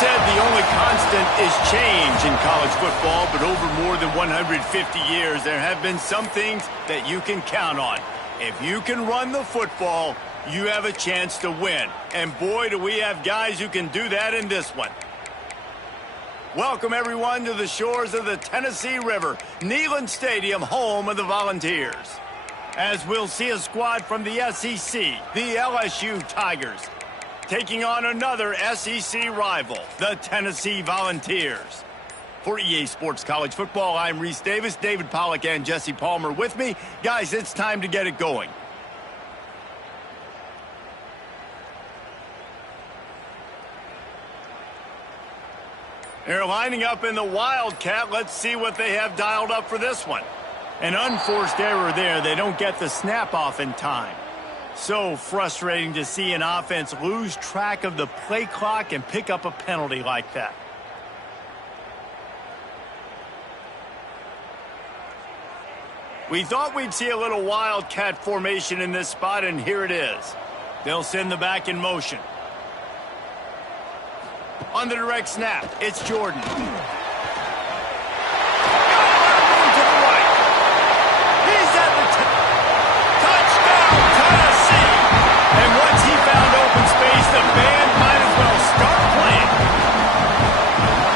said the only constant is change in college football, but over more than 150 years, there have been some things that you can count on. If you can run the football, you have a chance to win. And boy, do we have guys who can do that in this one. Welcome, everyone, to the shores of the Tennessee River, Neyland Stadium, home of the Volunteers. As we'll see a squad from the SEC, the LSU Tigers, taking on another SEC rival, the Tennessee Volunteers. For EA Sports College Football, I'm Reese Davis, David Pollack, and Jesse Palmer with me. Guys, it's time to get it going. They're lining up in the Wildcat. Let's see what they have dialed up for this one. An unforced error there. They don't get the snap off in time. So frustrating to see an offense lose track of the play clock and pick up a penalty like that. We thought we'd see a little Wildcat formation in this spot, and here it is. They'll send the back in motion. On the direct snap, it's Jordan. The band might as well start playing.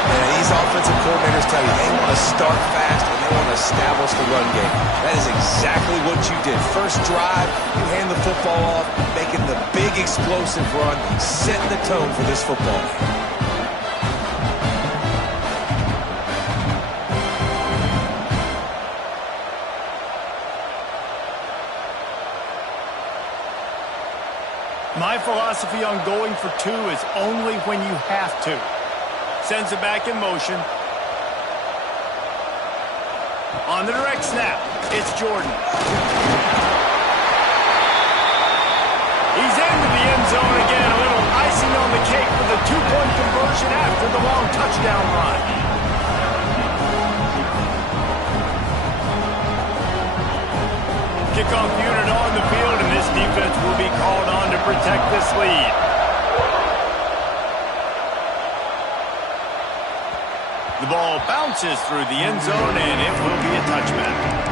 And these offensive coordinators tell you they want to start fast and they want to establish the run game. That is exactly what you did. First drive, you hand the football off, making the big explosive run, setting the tone for this football. My philosophy on going for two is only when you have to. Sends it back in motion. On the direct snap, it's Jordan. He's into the end zone again. A little icing on the cake with a two-point conversion after the long touchdown run. Kickoff unit on the field, and this defense will be called on to protect this lead. The ball bounces through the end zone, and it will be a touchback.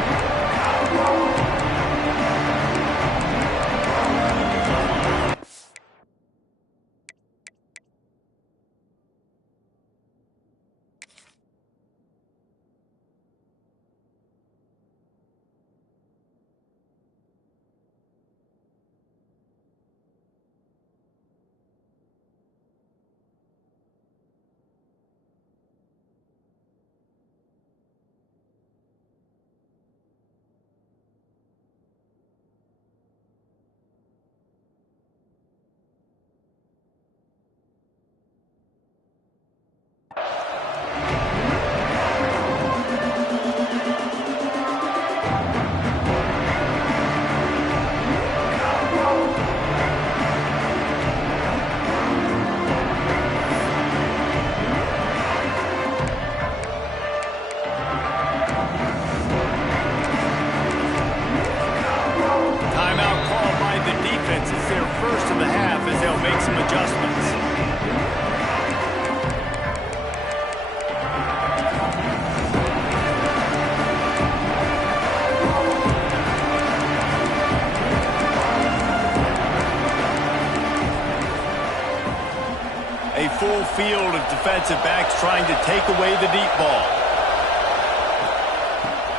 Full field of defensive backs trying to take away the deep ball.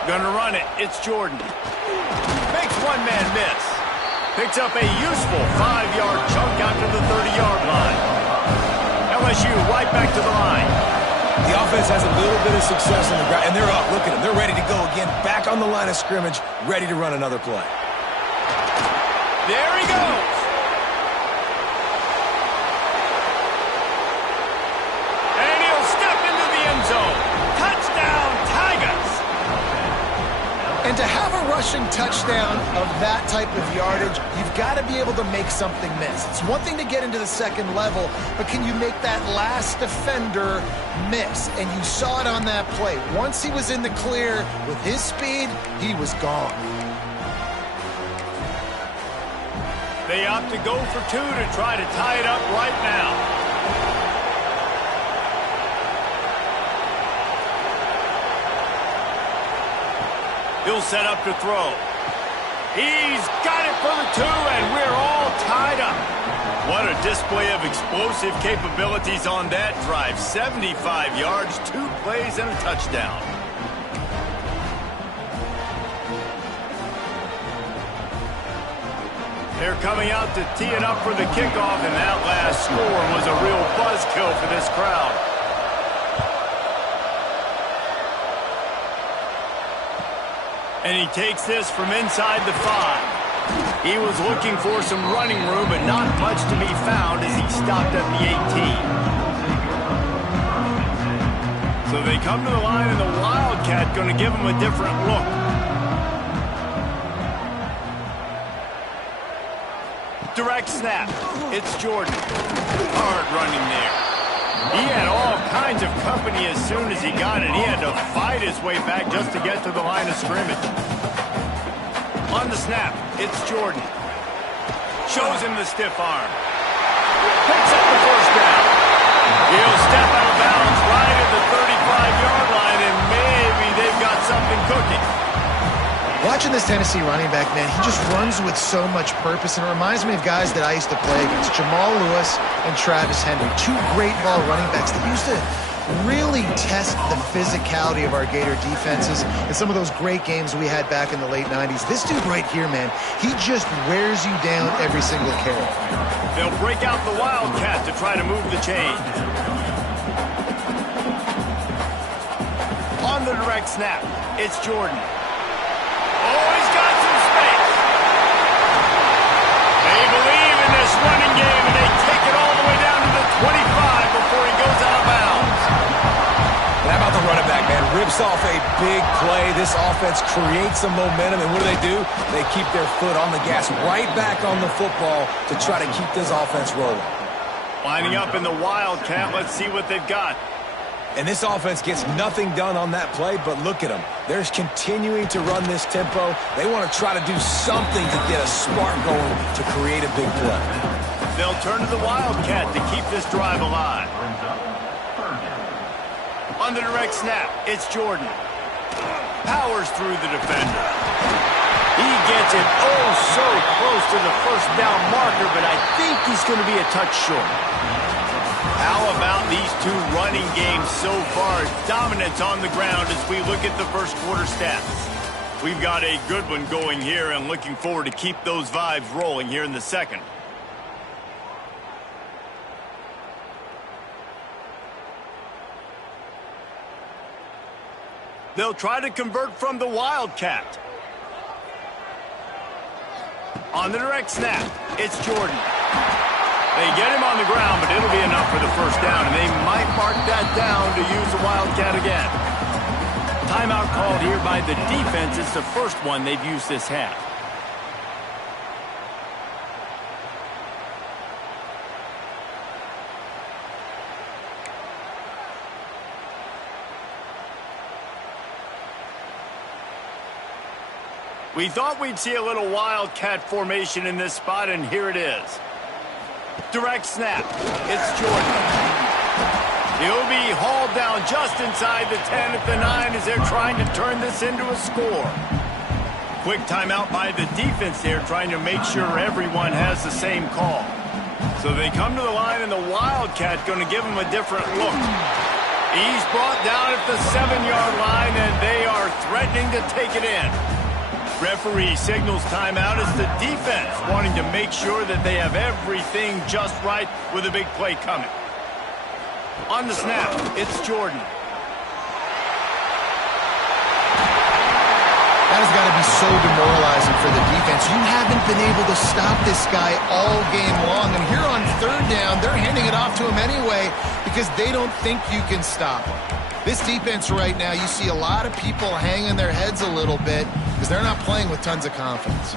Gonna run it. It's Jordan. Makes one man miss. Picks up a useful 5-yard chunk out to the 30-yard line. LSU right back to the line. The offense has a little bit of success on the ground, and they're up. Look at them. They're ready to go again. Back on the line of scrimmage, ready to run another play. There he goes. Touchdown, Tigers! And to have a rushing touchdown of that type of yardage, you've got to be able to make something miss. It's one thing to get into the second level, but can you make that last defender miss? And you saw it on that play. Once he was in the clear with his speed, he was gone. They opt to go for two to try to tie it up right now. He'll set up to throw. He's got it for the 2, and we're all tied up. What a display of explosive capabilities on that drive. 75 yards, 2 plays, and a touchdown. They're coming out to tee it up for the kickoff, and that last score was a real buzzkill for this crowd. And he takes this from inside the 5. He was looking for some running room, but not much to be found as he stopped at the 18. So they come to the line, and the Wildcat going to give him a different look. Direct snap. It's Jordan. Hard running there. He had all kinds of company as soon as he got it. He had to fight his way back just to get to the line of scrimmage. On the snap, it's Jordan. Shows him the stiff arm. Picks up the first down. He'll step out of bounds right at the 35-yard line, and maybe they've got something cooking. Watching this Tennessee running back, man, he just runs with so much purpose, and it reminds me of guys that I used to play against, Jamal Lewis and Travis Henry, 2 great ball running backs that used to really test the physicality of our Gator defenses in some of those great games we had back in the late 90s. This dude right here, man, he just wears you down every single carry. They'll break out the Wildcat to try to move the chains. On the direct snap, it's Jordan. Oh, he's got some space. They believe in this running game, and they take it all the way down to the 25 before he goes out of bounds. And how about the running back, man? Rips off a big play. This offense creates some momentum, and what do? They keep their foot on the gas, right back on the football to try to keep this offense rolling. Lining up in the Wildcat, let's see what they've got. And this offense gets nothing done on that play, but look at them. They're continuing to run this tempo. They want to try to do something to get a spark going to create a big play. They'll turn to the Wildcat to keep this drive alive. On the direct snap, it's Jordan. Powers through the defender. He gets it oh so close to the first down marker, but I think he's going to be a touch short. How about these 2 running games so far? Dominance on the ground as we look at the first quarter stats. We've got a good one going here and looking forward to keep those vibes rolling here in the second. They'll try to convert from the Wildcat. On the direct snap, it's Jordan. They get him on the ground, but it'll be enough for the first down, and they might mark that down to use the Wildcat again. Timeout called here by the defense. It's the first one they've used this half. We thought we'd see a little Wildcat formation in this spot, and here it is. Direct snap. It's Jordan. He'll be hauled down just inside the 10 at the 9 as they're trying to turn this into a score. Quick timeout by the defense there, trying to make sure everyone has the same call. So they come to the line, and the Wildcat going to give him a different look. He's brought down at the 7-yard line, and they are threatening to take it in. Referee signals timeout as the defense wanting to make sure that they have everything just right with a big play coming. On the snap, it's Jordan. That has got to be so demoralizing for the defense. You haven't been able to stop this guy all game long, and here on 3rd down, they're handing it off to him anyway because they don't think you can stop him. This defense right now, you see a lot of people hanging their heads a little bit because they're not playing with tons of confidence.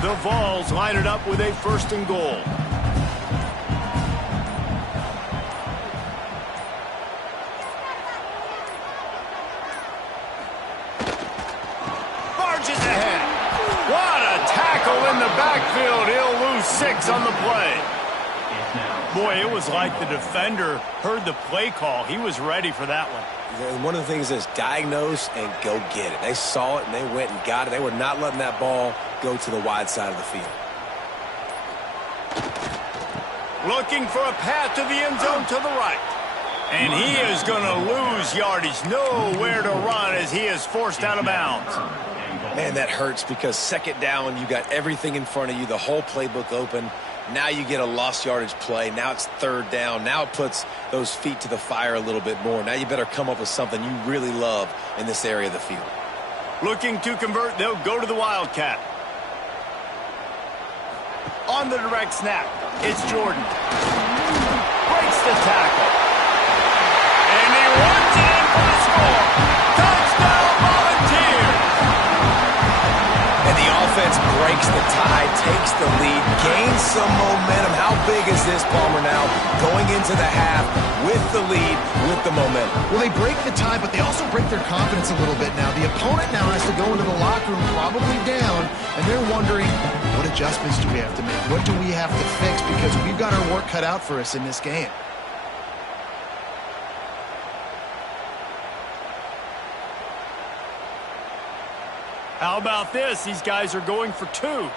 The Vols line it up with a 1st and goal. Barges ahead. What a tackle in the backfield. He'll lose 6 on the play. Boy, it was like the defender heard the play call. He was ready for that one. And one of the things is diagnose and go get it. They saw it, and they went and got it. They were not letting that ball go to the wide side of the field. Looking for a path to the end zone to the right. And he is going to lose yardage. Nowhere to run as he is forced out of bounds. Man, that hurts because second down, you got everything in front of you, the whole playbook open. Now you get a lost yardage play. Now it's third down. Now it puts those feet to the fire a little bit more. Now you better come up with something you really love in this area of the field. Looking to convert, they'll go to the Wildcat. On the direct snap, it's Jordan. Breaks the tackle. And he runs it in for the score. Touchdown Volunteers! And the offense breaks the tie, takes the lead, gains some momentum. How big is this, Palmer, now? Going into the half with the lead, with the momentum. Well, they break the tie, but they also break their confidence a little bit now. The opponent now has to go into the locker room probably down, and they're wondering, what adjustments do we have to make? What do we have to fix? Because we've got our work cut out for us in this game. How about this? These guys are going for two.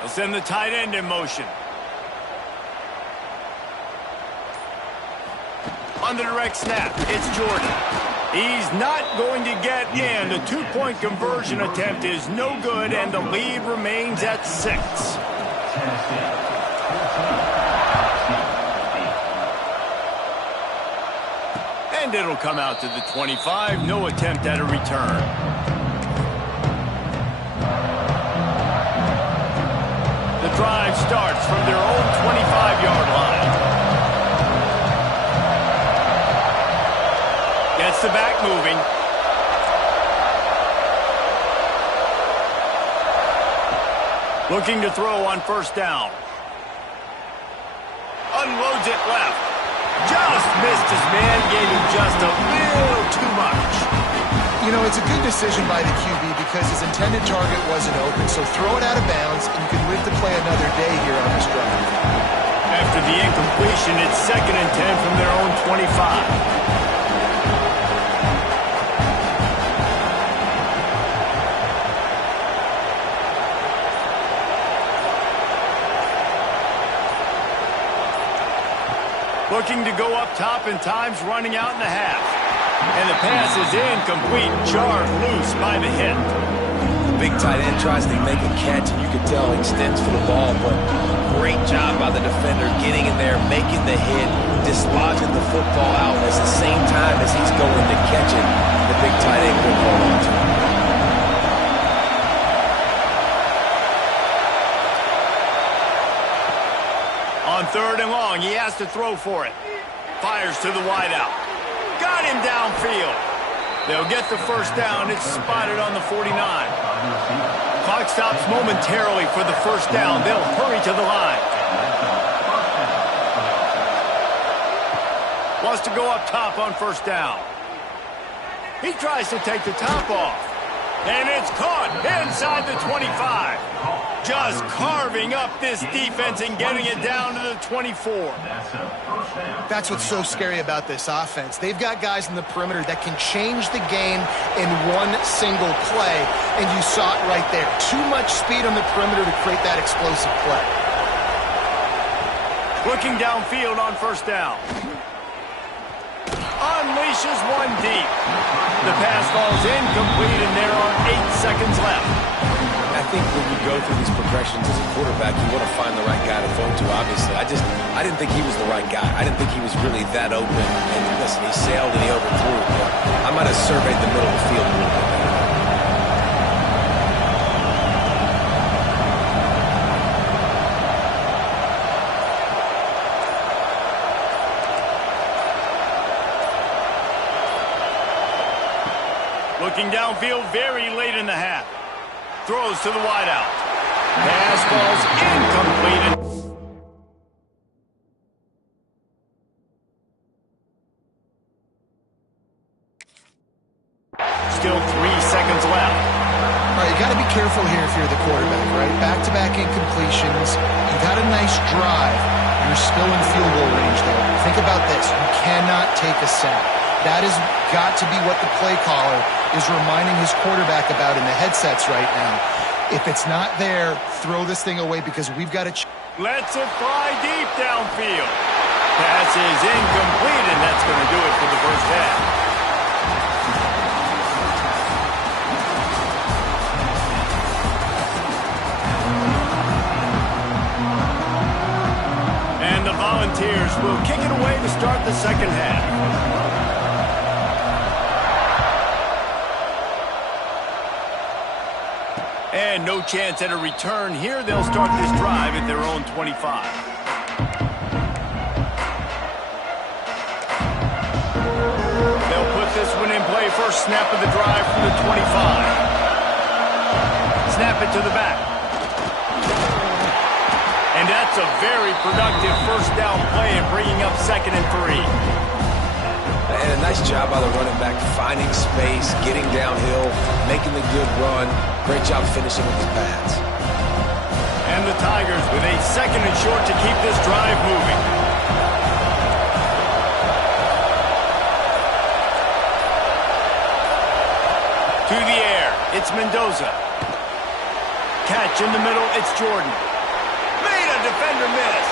They'll send the tight end in motion. On the direct snap, it's Jordan. He's not going to get in. The two-point conversion attempt is no good, and the lead remains at 6. And it'll come out to the 25. No attempt at a return. The drive starts from their own 25-yard line. Gets the back moving. Looking to throw on first down. Unloads it left. Just missed his man. Gave him just a little too much. You know, it's a good decision by the QB because his intended target wasn't open. So throw it out of bounds, and you can live to play another day here on this drive. After the incompletion, it's 2nd and 10 from their own 25. Looking to go up top, and time's running out in the half. And the pass is incomplete, jarred loose by the hit. The big tight end tries to make a catch, and you can tell he extends for the ball, but great job by the defender getting in there, making the hit, dislodging the football out at the same time as he's going to catch it. The big tight end will hold on to it. On 3rd and long, he has to throw for it. Fires to the wideout. Got him downfield. They'll get the first down. It's spotted on the 49. Clock stops momentarily for the first down. They'll hurry to the line. Wants to go up top on first down. He tries to take the top off. And it's caught inside the 25. Just carving up this defense and getting it down to the 24. That's what's so scary about this offense. They've got guys in the perimeter that can change the game in one single play, and you saw it right there. Too much speed on the perimeter to create that explosive play. Looking downfield on first down. Unleashes one deep. The pass falls incomplete, and there are 8 seconds left. I think when you go through these progressions as a quarterback, you want to find the right guy to throw to, obviously. I didn't think he was the right guy. I didn't think he was really that open. And listen, he sailed and he overthrew. But I might have surveyed the middle of the field a little bit better. Looking downfield very late in the half. Throws to the wideout. Pass falls incomplete. Still 3 seconds left. All right, you got to be careful careful here if you're the quarterback, right? Back-to-back incompletions. You got a nice drive. You're still in field goal range, though. Think about this. You cannot take a sack. That has got to be what the play caller is reminding his quarterback about in the headsets right now. If it's not there, throw this thing away because we've got to... Lets it fly deep downfield. Pass is incomplete, and that's going to do it for the first half. And the Volunteers will kick it away to start the second half. And no chance at a return here. They'll start this drive at their own 25. They'll put this one in play. First snap of the drive from the 25. Snap it to the back. And that's a very productive first down play and bringing up 2nd and 3. And a nice job by the running back, finding space, getting downhill, making the good run. Great job finishing with his pads. And the Tigers with a 2nd and short to keep this drive moving. To the air, it's Mendoza. Catch in the middle, it's Jordan. Made a defender miss.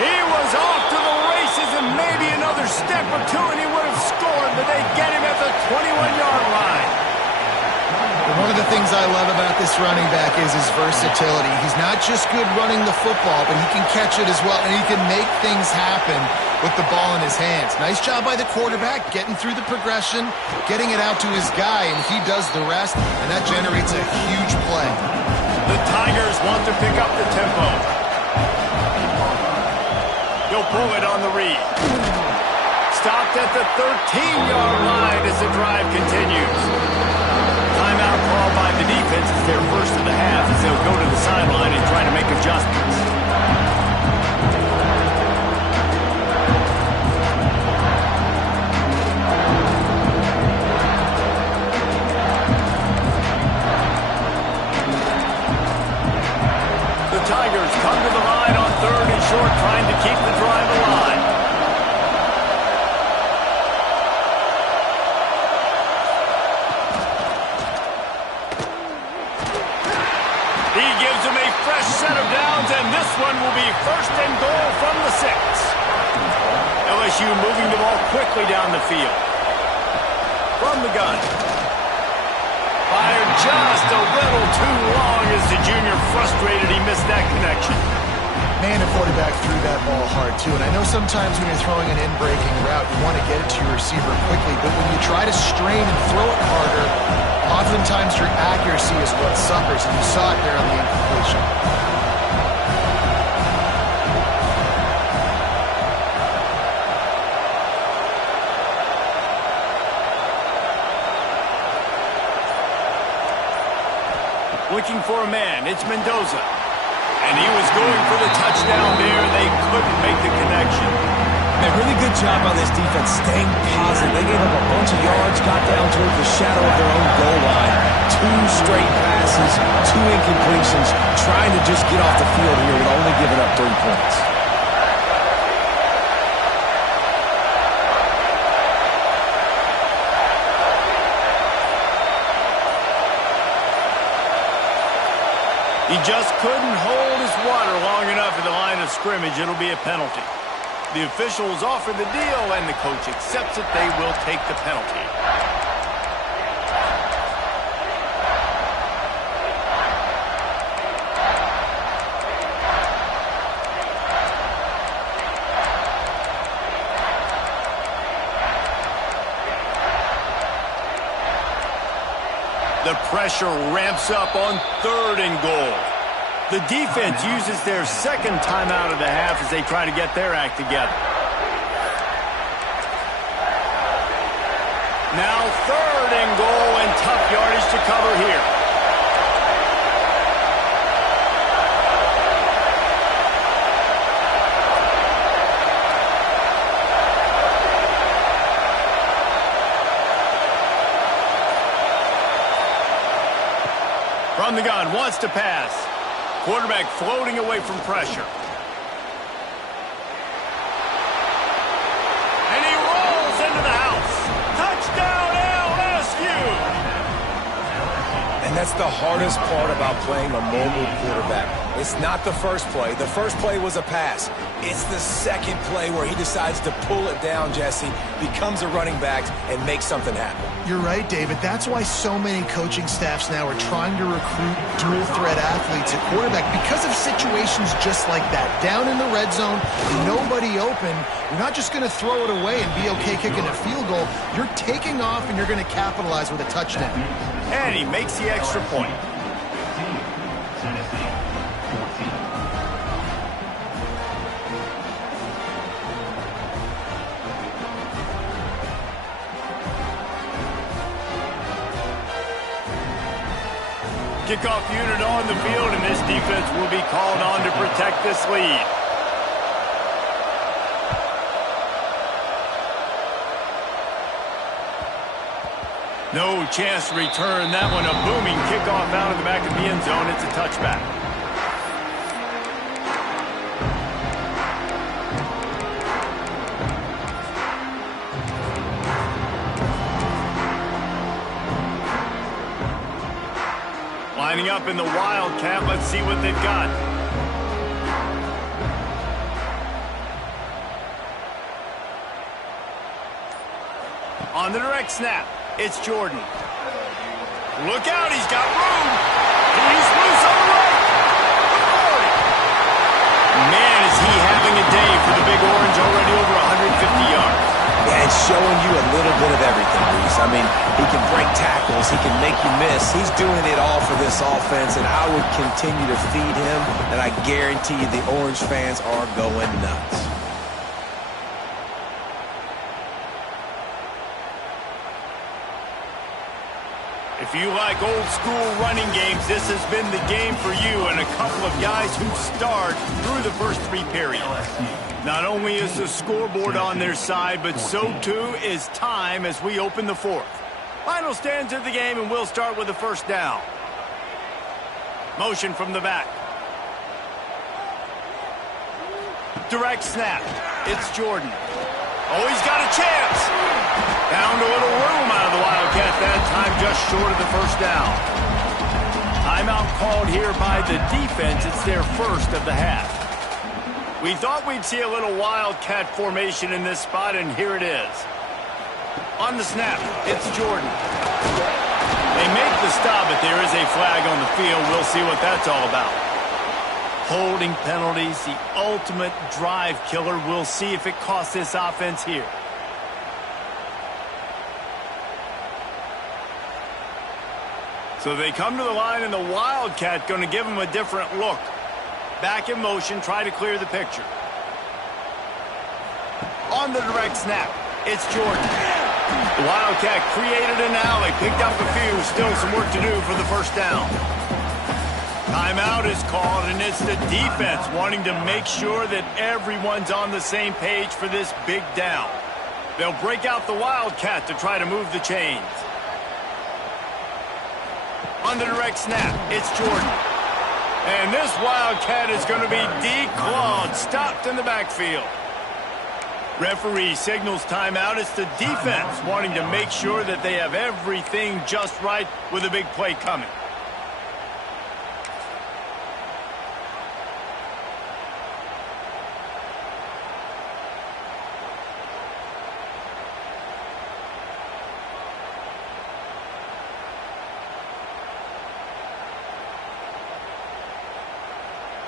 He was off to the races and maybe another step or two and he would have scored, but they get him at the 21-yard line. One of the things I love about this running back is his versatility. He's not just good running the football, but he can catch it as well, and he can make things happen with the ball in his hands. Nice job by the quarterback, getting through the progression, getting it out to his guy, and he does the rest, and that generates a huge play. The Tigers want to pick up the tempo. He'll pull it on the read. Stopped at the 13-yard line as the drive continues. Timeout called by the defense. It's their first of the half as they'll go to the sideline and try to make adjustments. The Tigers come to the line on 3rd and short, trying to keep the drive alive. Set of downs, and this one will be 1st and goal from the 6. LSU moving the ball quickly down the field. From the gun. Fired just a little too long as the junior frustrated he missed that connection. Man, the quarterback threw that ball hard, too. And I know sometimes when you're throwing an in-breaking route, you want to get it to your receiver quickly. But when you try to strain and throw it harder, oftentimes your accuracy is what suffers. And you saw it there on the incompletion. Looking for a man. It's Mendoza. And he was going for the touchdown there. They couldn't make the connection. Man, really good job on this defense, staying positive. They gave up a bunch of yards, got down towards the shadow of their own goal line. 2 straight passes, 2 incompletions, trying to just get off the field here with only giving up 3 points. He just couldn't hold his water long enough at the line of scrimmage. It'll be a penalty. The officials offer the deal, and the coach accepts it. They will take the penalty. The pressure ramps up on 3rd and goal. The defense uses their 2nd timeout of the half as they try to get their act together. Now 3rd and goal and tough yardage to cover here. From the gun, wants to pass. Quarterback floating away from pressure. And he rolls into the house. Touchdown LSU! And that's the hardest part about playing a mobile quarterback. It's not the first play. The first play was a pass. It's the second play where he decides to pull it down, Jesse, becomes a running back, and makes something happen. You're right, David. That's why so many coaching staffs now are trying to recruit dual-threat athletes at quarterback because of situations just like that. Down in the red zone, nobody open. You're not just going to throw it away and be okay kicking a field goal. You're taking off, and you're going to capitalize with a touchdown. And he makes the extra point. Kickoff unit on the field, and this defense will be called on to protect this lead. No chance to return that one. A booming kickoff out of the back of the end zone. It's a touchback. Lining up in the Wildcat. Let's see what they've got. On the direct snap, it's Jordan. Look out, he's got room. He's loose on the right. Man, is he having a day for the Big Orange, already over 150 yards. Yeah, it's showing you a little bit of everything, Reese. I mean, he can break tackles, he can make you miss. He's doing it all for this offense, and I would continue to feed him, and I guarantee you the Orange fans are going nuts. If you like old school running games, this has been the game for you, and a couple of guys who start through the first three periods. Not only is the scoreboard on their side, but so too is time as we open the fourth. Final stands of the game, and we'll start with the first down. Motion from the back. Direct snap. It's Jordan. Oh, he's got a chance. Found a little room out of the Wildcat that time, just short of the first down. Timeout called here by the defense. It's their first of the half. We thought we'd see a little Wildcat formation in this spot, and here it is. On the snap, it's Jordan. They make the stop, but there is a flag on the field. We'll see what that's all about. Holding penalties, the ultimate drive killer. We'll see if it costs this offense here. So they come to the line, and the Wildcat going to give them a different look. Back in motion, try to clear the picture. On the direct snap, it's Jordan. The Wildcat created an alley, picked up a few, still some work to do for the first down. Timeout is called, and it's the defense wanting to make sure that everyone's on the same page for this big down. They'll break out the Wildcat to try to move the chains. On the direct snap, it's Jordan. And this Wildcat is going to be declawed, stopped in the backfield. Referee signals timeout. It's the defense wanting to make sure that they have everything just right with a big play coming.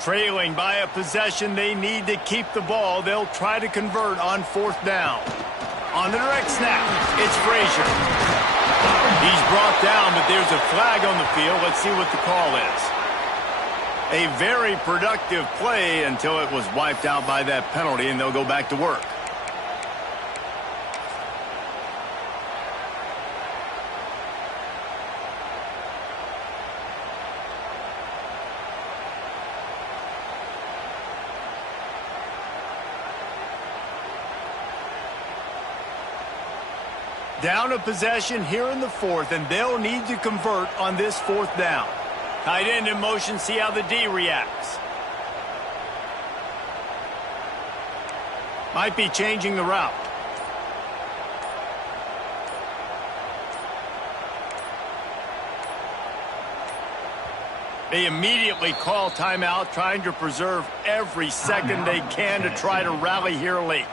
Trailing by a possession, they need to keep the ball. They'll try to convert on fourth down. On the direct snap, it's Frazier. He's brought down, but there's a flag on the field. Let's see what the call is. A very productive play until it was wiped out by that penalty, and they'll go back to work. Down a possession here in the fourth, and they'll need to convert on this fourth down. Tight end in motion, see how the D reacts. Might be changing the route. They immediately call timeout, trying to preserve every second they can to try to rally here late.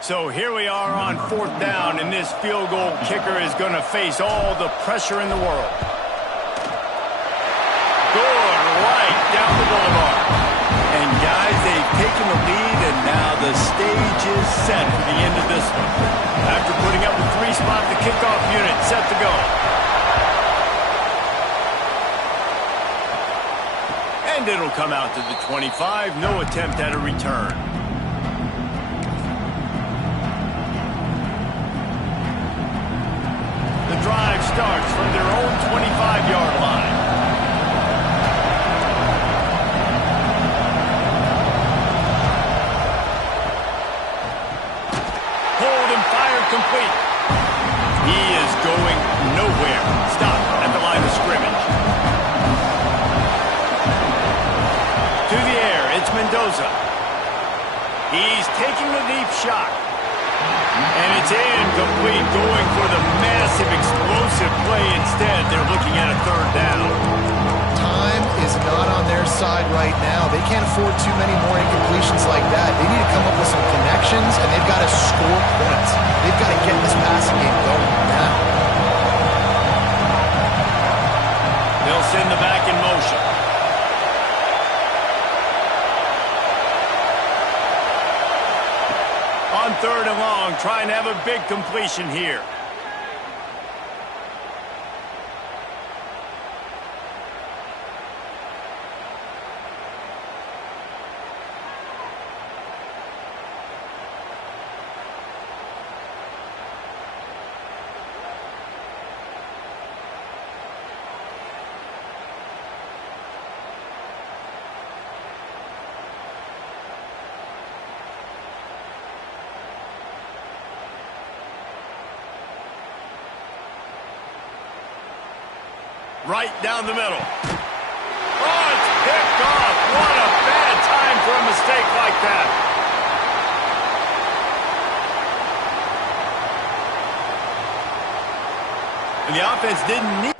So here we are on 4th down, and this field goal kicker is going to face all the pressure in the world. Good, right down the boulevard. And guys, they've taken the lead, and now the stage is set for the end of this one. After putting up a 3-spot, the kickoff unit set to go. And it'll come out to the 25, no attempt at a return. The drive starts from their own 25-yard line. Hold and fire complete. He is going nowhere. Stop at the line of scrimmage. To the air, it's Mendoza. He's taking the deep shot. And it's incomplete, going for the massive, explosive play instead. They're looking at a 3rd down. Time is not on their side right now. They can't afford too many more incompletions like that. They need to come up with some connections, and they've got to score points. They've got to get this passing game going now. They'll send the back in motion. On 3rd and long, trying to have a big completion here. Right down the middle. Oh, it's picked off. What a bad time for a mistake like that. And the offense didn't need